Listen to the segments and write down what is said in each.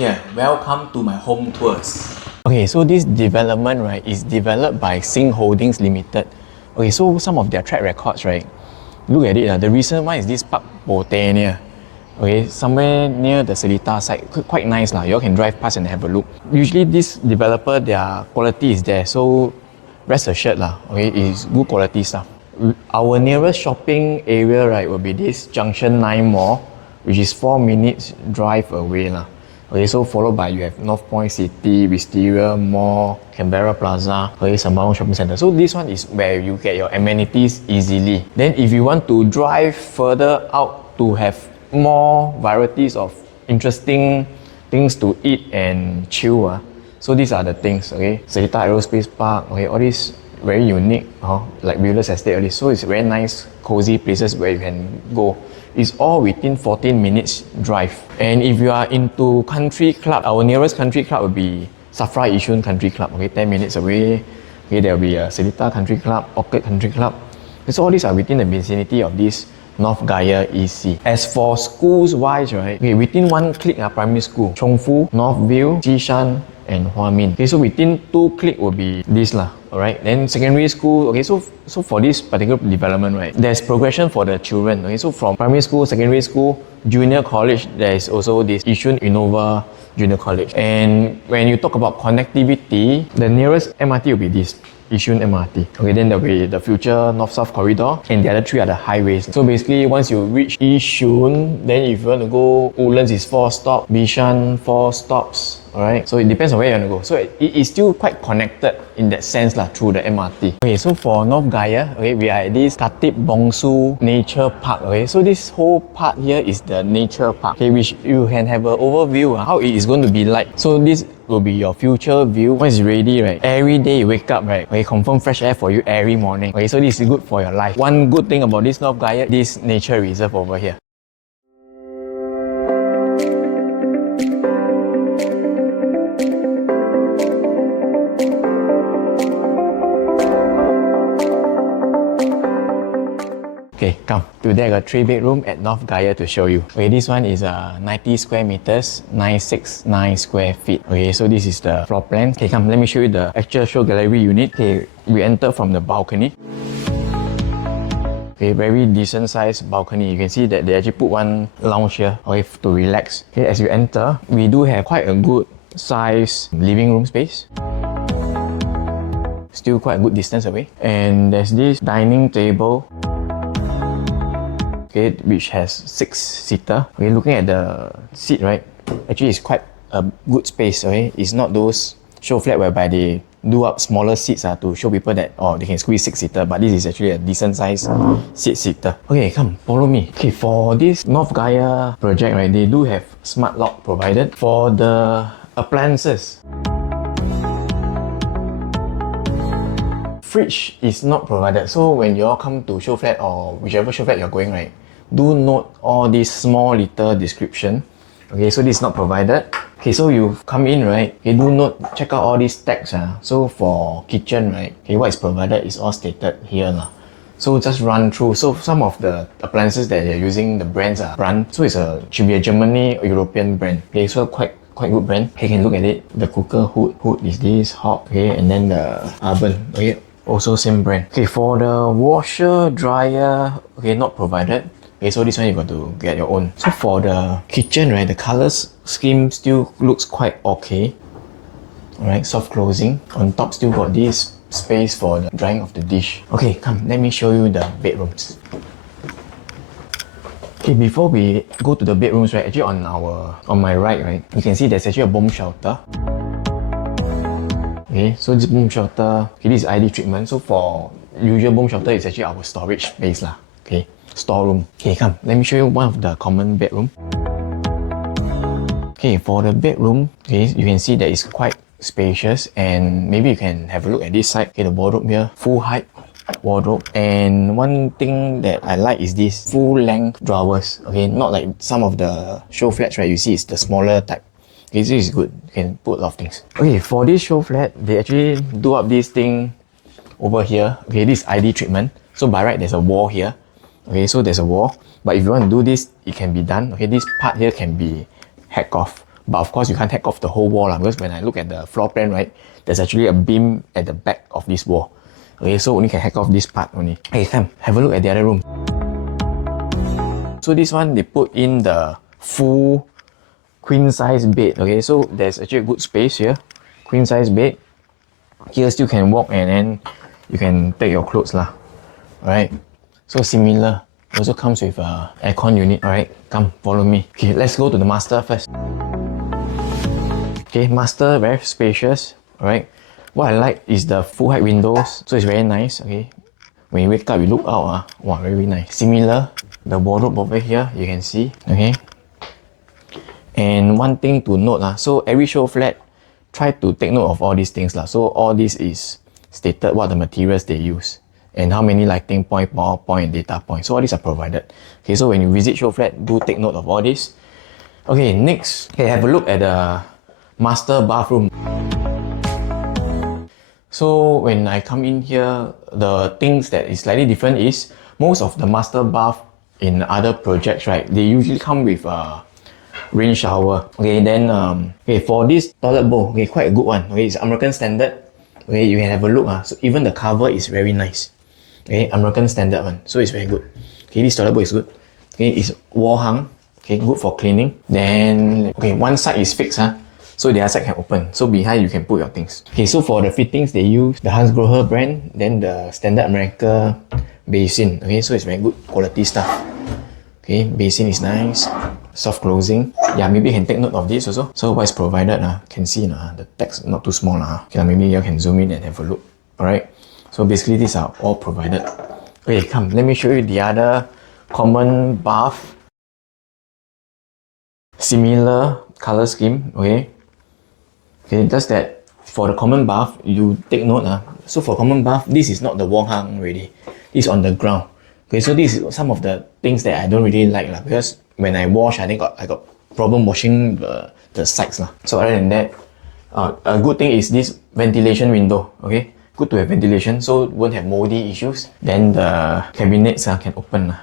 here. Welcome to my home tours. Okay, so this development, right, is developed by Sing Holdings Limited. Okay, so some of their track records, right, look at it. The recent one is this Park Botania. Okay, somewhere near the Seletar side. Quite nice lah. You all can drive past and have a look. Usually this developer, their quality is there. So rest assured lah. Okay, it's good quality stuff. Our nearest shopping area, right, will be this Junction 9 Mall, which is 4 minutes drive away lah. Okay, so followed by you have North Point City, Wisteria Mall, Canberra Plaza, okay, Sembawang Shopping Centre. So this one is where you get your amenities easily. Then if you want to drive further out to have more varieties of interesting things to eat and chill, so these are the things, okay. Seletar Aerospace Park, okay, all these very unique, like Wheelers Estate, all this. So it's very nice, cozy places where you can go. It's all within 14 minutes drive. And if you are into country club, our nearest country club will be Safra Yishun Country Club, okay, 10 minutes away. Okay, there will be a Seletar Country Club, Orchid Country Club. So all these are within the vicinity of this North Gaia EC. As for schools wise, right, okay, within one click, primary school, Chongfu, Northview, Jishan, and Huamin. Okay, so within 2 click will be this lah. Alright, then secondary school, okay, so for this particular development, right, there's progression for the children. Okay, so from primary school, secondary school, junior college, there is also this Yishun Innova Junior College. And when you talk about connectivity, the nearest MRT will be this Yishun MRT. Okay, then there'll be the future North-South corridor, and the other 3 are the highways. So basically, once you reach Yishun, then if you want to go, Woodlands is 4 stops, Bishan 4 stops. Alright, so it depends on where you want to go. So it is still quite connected in that sense lah, through the MRT. Okay, so for North Gaia, okay, we are at this Khatib Bongsu Nature Park. Okay, so this whole part here is the nature park. Okay, which you can have an overview how it is going to be like. So this will be your future view. Once it's ready, right, every day you wake up, right, okay, confirm fresh air for you every morning. Okay, so this is good for your life. One good thing about this North Gaia, this nature reserve over here. Okay, come. Today I got 3 bedroom at North Gaia to show you. Okay, this one is 90 square meters, 969 square feet. Okay, so this is the floor plan. Okay, come, let me show you the actual show gallery unit. Okay, we enter from the balcony. Okay, very decent size balcony. You can see that they actually put one lounge here, okay, to relax. Okay, as you enter, we do have quite a good size living room space. Still quite a good distance away. And there's this dining table, okay, which has 6-seater. Okay, looking at the seat, right, actually it's quite a good space. Okay, it's not those show flat whereby they do up smaller seats to show people that they can squeeze 6-seater, but this is actually a decent size 6-seater. Okay, come follow me. Okay, for this North Gaia project, right, they do have smart lock provided. For the appliances, fridge is not provided. So when you all come to show flat or whichever show flat you're going, right, do note all this small little description. Okay, so this is not provided. Okay, so you come in, right, okay, do note, check out all these tags. So for kitchen, right, okay, what is provided is all stated here lah. So just run through. So some of the appliances that they're using, the brands are brand. So should be a Germany or European brand. Okay, so quite good brand. Okay, you can look at it. The cooker hood is this hob. Okay, and then the oven. Okay, also same brand. Okay, for the washer, dryer, okay, not provided. Okay, so this one you got to get your own. So for the kitchen, right, the colors scheme still looks quite okay. Alright, soft closing. On top still got this space for the drying of the dish. Okay, come, let me show you the bedrooms. Okay, before we go to the bedrooms, right, actually on my right, you can see there's actually a bomb shelter. Okay, so this bomb shelter, okay, this is ID treatment. So for usual bomb shelter, it's actually our storage space lah. Okay, storeroom. Okay, come, let me show you one of the common bedroom. Okay, for the bedroom, okay, you can see that it's quite spacious, and maybe you can have a look at this side. Okay, the wardrobe here, full height wardrobe. And one thing that I like is this full length drawers. Okay, not like some of the show flats, right, you see it's the smaller type. Okay, this is good, you can put a lot of things. Okay, for this show flat, they actually do up this thing over here. Okay, this ID treatment. So by right, there's a wall here. Okay, so there's a wall, but if you want to do this, it can be done. Okay, this part here can be hacked off, But of course, you can't hack off the whole wall because when I look at the floor plan, right, there's actually a beam at the back of this wall. Okay, so only can hack off this part only. Okay, come, have a look at the other room. So this one, they put in the full queen size bed. Okay, so there's actually a good space here. Queen size bed. Here still can walk and then you can take your clothes lah. Alright, so similar. Also comes with a aircon unit. Alright, come follow me. Okay, let's go to the master first. Okay, master, very spacious. Alright, what I like is the full height windows. So it's very nice. Okay, when you wake up, you look out. Wow, very nice. Similar, the wardrobe over here, you can see. Okay, and one thing to note, so every show flat, try to take note of all these things. So all this is stated what the materials they use and how many lighting point, power point, and data point. So all these are provided. Okay, so when you visit show flat, do take note of all this. Okay, next, okay, have a look at the master bathroom. So when I come in here, the things that is slightly different is most of the master bath in other projects, right, they usually come with a rain shower. Okay, then okay, for this toilet bowl, okay, quite a good one. Okay, it's American standard. Okay, you can have a look. So even the cover is very nice. Okay, American standard one. So it's very good. Okay, this toilet bowl is good. Okay, it's wall hung. Okay, good for cleaning. Then okay, one side is fixed. So the other side can open. So behind you can put your things. Okay, so for the fittings they use the Hansgrohe brand, then the standard America basin. Okay, so it's very good quality stuff. Okay, basin is nice, soft closing. Yeah, maybe you can take note of this also. So what is provided, can see the text not too small. Okay, maybe you can zoom in and have a look. Alright, so basically these are all provided. Okay, come, let me show you the other common bath. Similar color scheme, okay. Okay, just that for the common bath, you take note. So for common bath, this is not the wall hung already. This is on the ground. Okay, so this is some of the things that I don't really like because when I wash, I think I got problem washing the sides. So other than that, a good thing is this ventilation window. Okay, good to have ventilation so won't have moldy issues. Then the cabinets can open.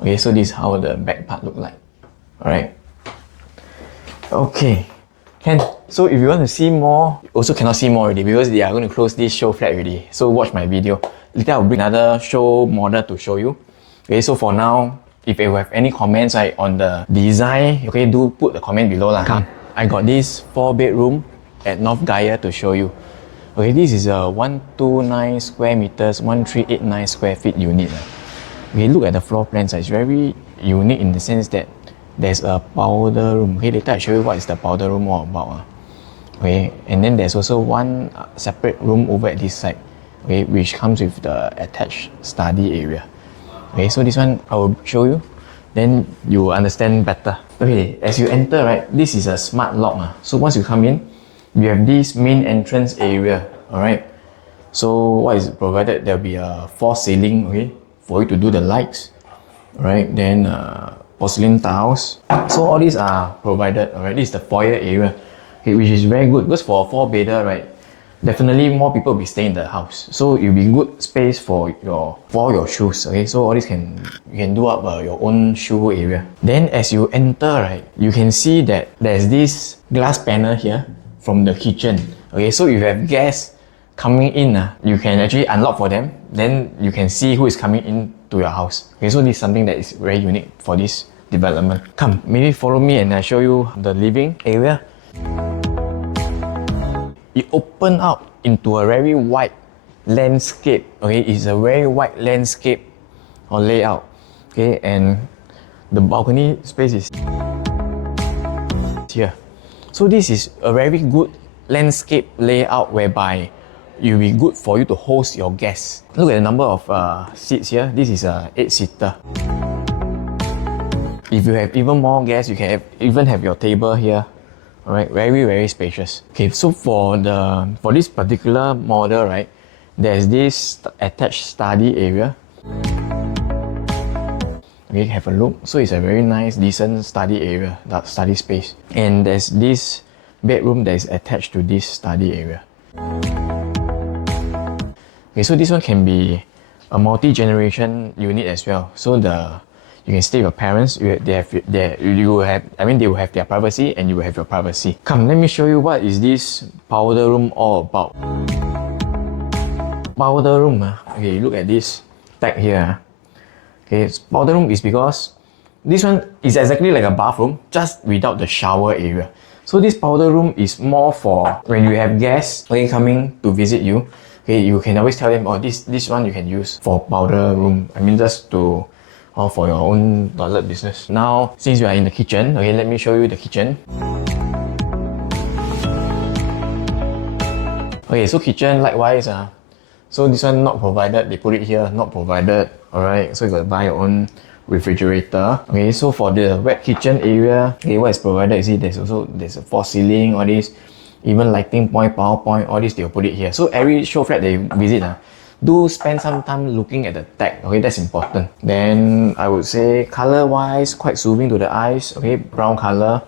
Okay, so this is how the back part look like. Alright. Okay. So if you want to see more, you also cannot see more already because they are going to close this show flat already. So watch my video. Later I'll bring another show model to show you. Okay, so for now, if you have any comments on the design, okay, do put the comment below. Come, I got this 4-bedroom at North Gaia to show you. Okay, this is a 129 square meters, 1389 square feet unit. Okay, look at the floor plans. It's very unique in the sense that there's a powder room. Okay, later I show you what is the powder room all about. Okay, and then there's also one separate room over at this side. Okay, which comes with the attached study area. Okay, so this one I will show you, then you will understand better. Okay, as you enter, right, this is a smart lock. So once you come in, you have this main entrance area. Alright, so what is provided? There'll be a false ceiling, okay, for you to do the lights. Alright, then porcelain tiles. So all these are provided. Alright, this is the foyer area, okay, which is very good because for a 4-bedder, right, definitely more people will be staying in the house. So it'll be good space for your shoes. Okay, so all this you can do up your own shoe area. Then as you enter, right, you can see that there's this glass panel here from the kitchen. Okay, so if you have guests coming in, you can actually unlock for them. Then you can see who is coming in to your house. Okay, so this is something that is very unique for this development. Come, maybe follow me and I show you the living area. It opened up into a very wide landscape. Okay, it's a very wide landscape or layout. Okay, and the balcony space is here. So this is a very good landscape layout whereby it will be good for you to host your guests. Look at the number of seats here. This is a 8-seater. If you have even more guests, you can even have your table here. Alright, very spacious. Okay, so for this particular model, right, there's this attached study area. Okay, have a look. So it's a very nice, decent study area, that study space. And there's this bedroom that is attached to this study area. Okay, so this one can be a multi-generation unit as well. So You can stay with your parents. They will have their privacy, and you will have your privacy. Come, let me show you what is this powder room all about. Powder room, okay, look at this tag here. Okay, powder room is because this one is exactly like a bathroom, just without the shower area. So this powder room is more for when you have guests, okay, coming to visit you. Okay, you can always tell them, oh, this one you can use for powder room. I mean, just to for your own toilet business. Now, since we are in the kitchen, okay, let me show you the kitchen. Okay, so kitchen likewise, so this one not provided, they put it here, not provided. Alright, so you gotta buy your own refrigerator. Okay, so for the wet kitchen area, okay, what is provided, you see there's a false ceiling, all this, even lighting point, power point, all this they'll put it here. So every show flat that you visit, do spend some time looking at the tag. Okay, that's important. Then I would say color wise, quite soothing to the eyes. Okay, brown color.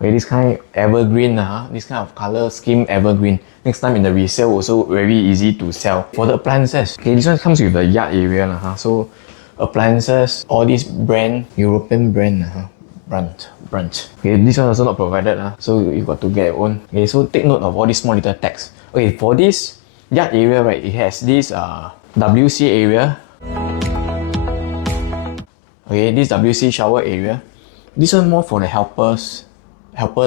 Okay, this kind evergreen, this kind of color scheme evergreen. Next time in the resale also very easy to sell. For the appliances, okay, this one comes with the yard area, so appliances, all these brand, European brand, brand. Okay, this one also not provided, so you got to get your own. Okay, so take note of all these small little tags. Okay, for this yard area, right, it has this WC area. Okay, this WC shower area. This one more for the helper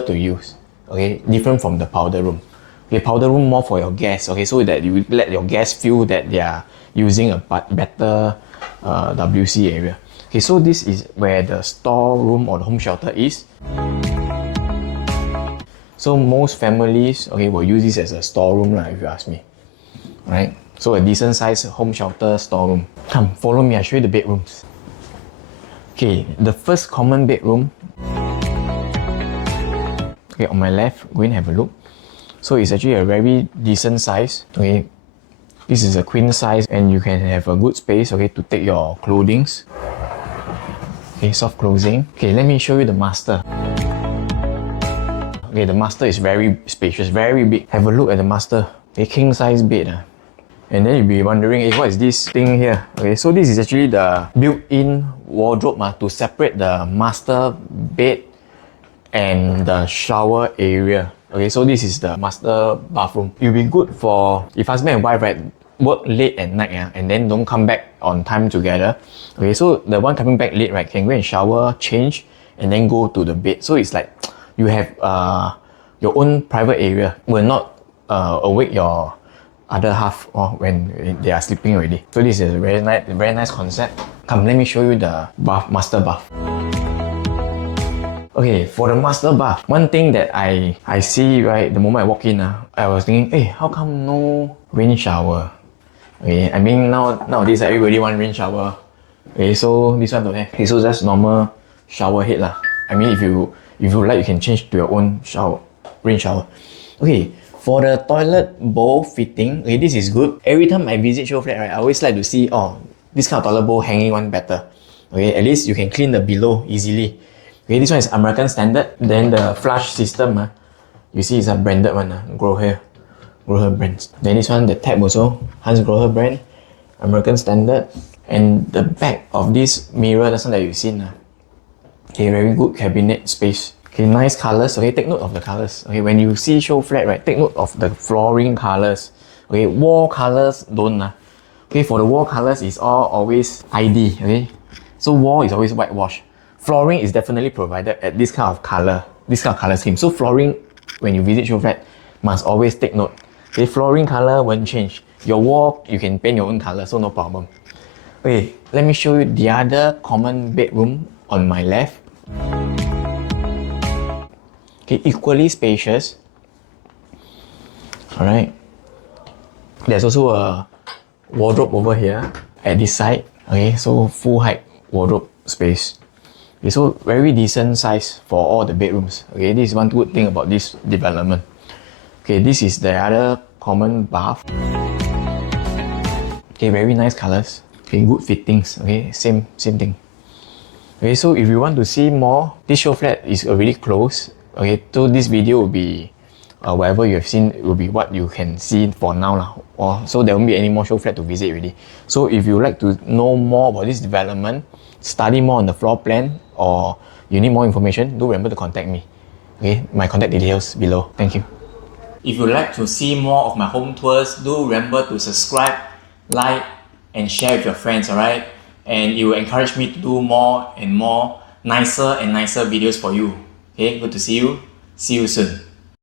to use. Okay, different from the powder room. Okay, powder room more for your guests. Okay, so that you let your guests feel that they are using a better WC area. Okay, so this is where the storeroom or the home shelter is. So most families, okay, will use this as a storeroom, if you ask me. Right? So a decent size home shelter storeroom. Come, follow me, I'll show you the bedrooms. Okay, the first common bedroom. Okay, on my left, go and have a look. So it's actually a very decent size. Okay, this is a queen size and you can have a good space, okay, to take your clothings. Okay, soft closing. Okay, let me show you the master. Okay, the master is very spacious, very big. Have a look at the master. A king size bed. And then you'll be wondering, hey, what is this thing here? Okay, so this is actually the built-in wardrobe to separate the master bed and the shower area. Okay, so this is the master bathroom. It'll be good for if husband and wife, right, work late at night, and then don't come back on time together. Okay, so the one coming back late, right, can go and shower, change, and then go to the bed. So it's like you have your own private area. Will not awake your other half when they are sleeping already. So this is a very nice concept. Come, let me show you the master bath. Okay, for the master bath, one thing that I see, right, the moment I walk in, I was thinking, hey, how come no rain shower? Okay, I mean nowadays everybody want rain shower. Okay, so this one don't have. Okay, so just normal shower head lah. I mean if you like, you can change to your own rain shower. Okay, for the toilet bowl fitting, okay, this is good. Every time I visit show flat, right, I always like to see, this kind of toilet bowl hanging one better. Okay, at least you can clean the below easily. Okay, this one is American standard. Then the flush system, you see it's a branded one, Groher brand. Then this one, the tab also, Hans Groher brand, American standard. And the back of this mirror, that's one that you've seen. Okay, very good cabinet space. Okay, nice colors. Okay, take note of the colors. Okay, when you see show flat, right, take note of the flooring colors. Okay, wall colors don't. Okay, for the wall colors, it's always ID. Okay, so wall is always whitewash. Flooring is definitely provided at this kind of color scheme. So flooring, when you visit show flat, must always take note. Okay, flooring color won't change. Your wall, you can paint your own color, so no problem. Okay, let me show you the other common bedroom on my left. Okay, equally spacious. Alright. There's also a wardrobe over here at this side. Okay, so full height wardrobe space. Okay, so very decent size for all the bedrooms. Okay, this is one good thing about this development. Okay, this is the other common bath. Okay, very nice colors. Okay, good fittings. Okay, same thing. Okay, so if you want to see more, this show flat is already closed. Okay, so this video will be whatever you have seen will be what you can see for now lah. So there won't be any more show flat to visit already. So if you like to know more about this development, study more on the floor plan, or you need more information, do remember to contact me. Okay, my contact details below. Thank you. If you'd like to see more of my home tours, do remember to subscribe, like, and share with your friends, alright? And it will encourage me to do more and more nicer and nicer videos for you. Okay, good to see you. See you soon.